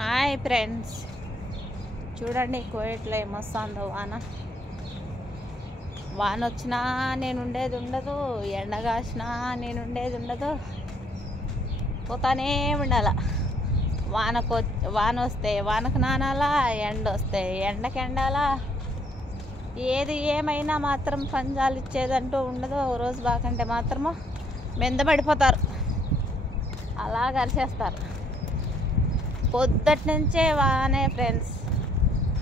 Hi friends, చూడండి కోయట్లో ఏమొస్తుందో వాన. వాన వచ్చినా నేను ఉండేది ఉండదు, ఎండ కాసినా నేను ఉండేది ఉండదు, పోతానే ఉండాల. వాన వస్తే వానకు నానాలా, ఎండ వస్తే ఎండకి ఎండాలా. ఏది ఏమైనా మాత్రం పంజాలు ఇచ్చేదంటూ ఉండదు. ఓ రోజు బాకంటే మాత్రము మెందపడిపోతారు, అలా కలిసేస్తారు. పొద్దుటి నుంచే వానే ఫ్రెండ్స్,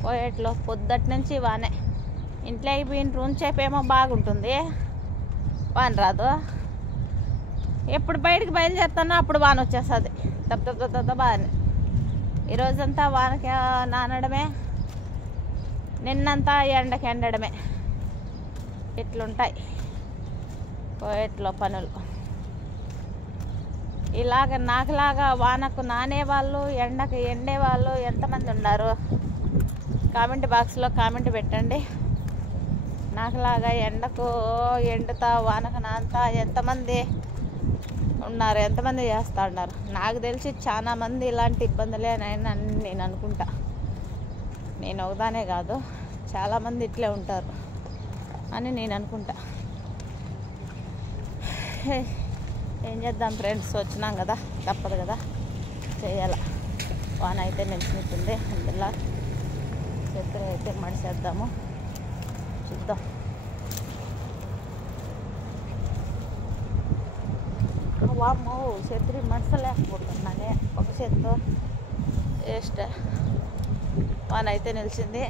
కోయట్లో పొద్దుటి నుంచి వానే. ఇంట్లోకి పోయిన రూమ్ చేపేమో బాగుంటుంది, వాన రాదు. ఎప్పుడు బయటికి బయలుదేరుతానో అప్పుడు వాన వచ్చేస్తుంది. దబ్బ బాగానే ఈరోజంతా వానకి నానడమే, నిన్నంతా ఎండకి ఎండడమే. ఇట్లుంటాయి కోయట్లో పనులు. ఇలాగ నాకులాగా వానకు నానేవాళ్ళు, ఎండకు ఎండేవాళ్ళు ఎంతమంది ఉన్నారు? కామెంట్ బాక్స్లో కామెంట్ పెట్టండి. నాకులాగా ఎండకు ఎండుతా వానకు నానుతా ఎంతమంది ఉన్నారు, ఎంతమంది చేస్తూ ఉన్నారు? నాకు తెలిసి చాలా మంది ఇలాంటి ఇబ్బందులే నేను అనుకుంటా. నేను ఒకదానే కాదు, చాలామంది ఇట్లే ఉంటారు అని నేను అనుకుంటా. ఏం చేద్దాం ఫ్రెండ్స్, వచ్చినాం కదా, తప్పదు కదా, చేయాల. వాన అయితే నిలిచినట్టుంది, అందులో చెత్త అయితే మడిసేద్దాము, చూద్దాం. వామ్మో, చెత్త మడసలేకపోతున్నానే, ఒక చేత్తో వేస్ట్. వాన అయితే నిలిచింది.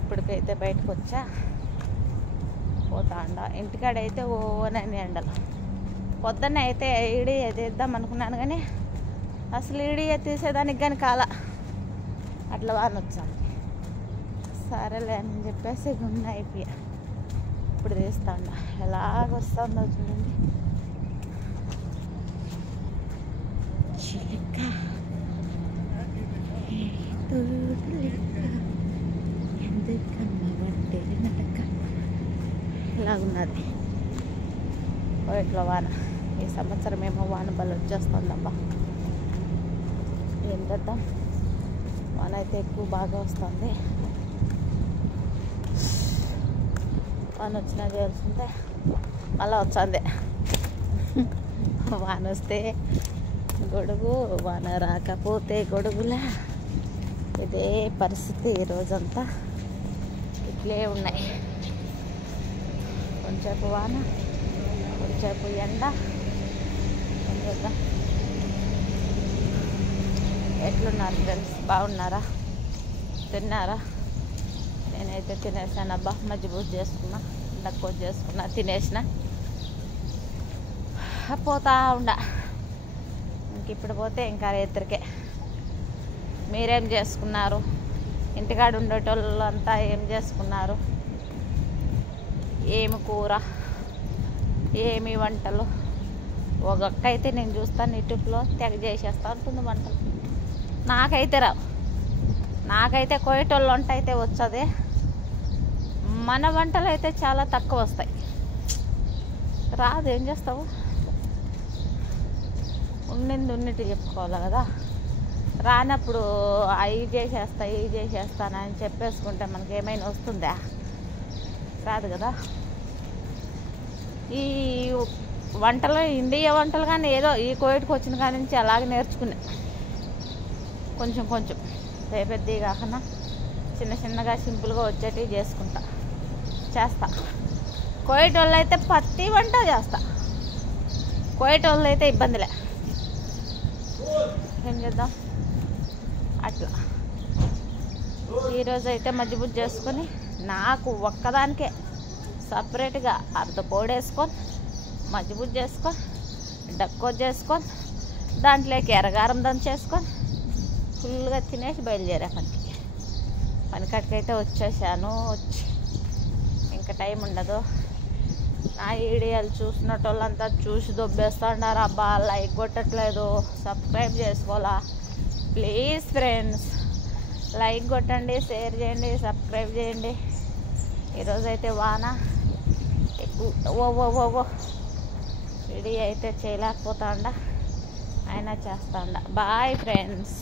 ఇప్పటికైతే బయటకు వచ్చా, పోతా ఉండ. ఇంటికాడైతే ఓనని ఎండలు. పొద్దున్నే అయితే ఈడి తీద్దాం అనుకున్నాను, కానీ అసలు ఈడి తీసేదానికి కానీ కాల, అట్లా వాన వచ్చాను. సరేలే అని చెప్పేసి గున్న అయిపోయా. ఇప్పుడు తీస్తా ఉండ. ఎలాగొస్తుందో చూడండి. చిలిక ఎందుకన్నా పట్టే నడక, ఇలాగున్నది కోయట్లో వాన. ఈ సంవత్సరం ఏమో వాన బలం వచ్చేస్తుందబ్బా. ఏం చేద్దాం, వాన అయితే ఎక్కువ బాగా వస్తుంది. వాన వచ్చినా చేయాల్సిందే, మళ్ళీ వచ్చిందే. వాన వస్తే గొడుగు, వాన రాకపోతే గొడుగులా. ఇదే పరిస్థితి ఈరోజంతా, ఇట్లే ఉన్నాయి. కొంచెంసేపు వాన, కొంచెంసేపు ఎండ. ఏం చేద్దాం? ఎట్లున్నారు ఫ్రెండ్స్, బాగున్నారా? తిన్నారా? నేనైతే తినేసాను అబ్బా. మజ్జిగూజ్ చేసుకున్నా, డక్కోజ్ చేసుకున్నా, తినేసిన, పోతా ఉండ. ఇంక ఇప్పుడు పోతే ఇంకా రేత్రికే. మీరేం చేసుకున్నారు? ఇంటికాడ ఉండేటోళ్ళు అంతా ఏం చేసుకున్నారు? ఏమి కూర, ఏమి వంటలు? ఒక అక్క అయితే నేను చూస్తాను యూట్యూబ్లో, తెగ చేసేస్తా ఉంటుంది వంటలు. నాకైతే రావు. నాకైతే కోయటోళ్ళు వంట అయితే వచ్చేది, మన వంటలు అయితే చాలా తక్కువ వస్తాయి. రాదు, ఏం చేస్తావు? ఉండింది ఉన్నట్టు చెప్పుకోవాలి కదా. రానప్పుడు అవి చేసేస్తా, ఇవి చేసేస్తానని చెప్పేసుకుంటే మనకి ఏమైనా వస్తుందా? రాదు కదా. ఈ వంటలు, ఇండియా వంటలు కానీ ఏదో ఈ కోవిడ్కి వచ్చిన కాడి నుంచి అలాగే నేర్చుకున్నా. కొంచెం కొంచెం పెద్దవి కాకుండా చిన్న చిన్నగా సింపుల్గా వచ్చేటివి చేస్తా. కోవిడ్ వాళ్ళు అయితే ప్రతి వంట చేస్తా. కోవిడ్ వాళ్ళు అయితే ఇబ్బందిలే. ఏం చేద్దాం అట్లా. ఈరోజు అయితే మజ్జిగ చేసుకొని, నాకు ఒక్కదానికే సపరేట్గా అర్ధ పొడేసుకొని, మజ్జిగ చేసుకొని, డక్కో చేసుకొని, దాంట్లోకి ఎర్రగారం దంచేసుకొని ఫుల్గా తినేసి బయలుదేరా పనికాటికైతే వచ్చేసాను. వచ్చి ఇంకా టైం ఉండదు. నా వీడియోలు చూసినట్టు వాళ్ళంతా చూసి దొబ్బేస్తూ ఉన్నారు. అబ్బా లైక్ కొట్టట్లేదు, సబ్స్క్రైబ్ చేసుకోవాలా ప్లీజ్ ఫ్రెండ్స్. లైక్ కొట్టండి, షేర్ చేయండి, సబ్స్క్రైబ్ చేయండి. ఈరోజైతే వాన ఎక్కువ. వీడియో అయితే చేయలేకపోతా ఉండ, అయినా చేస్తా ఉండ. Boy friends.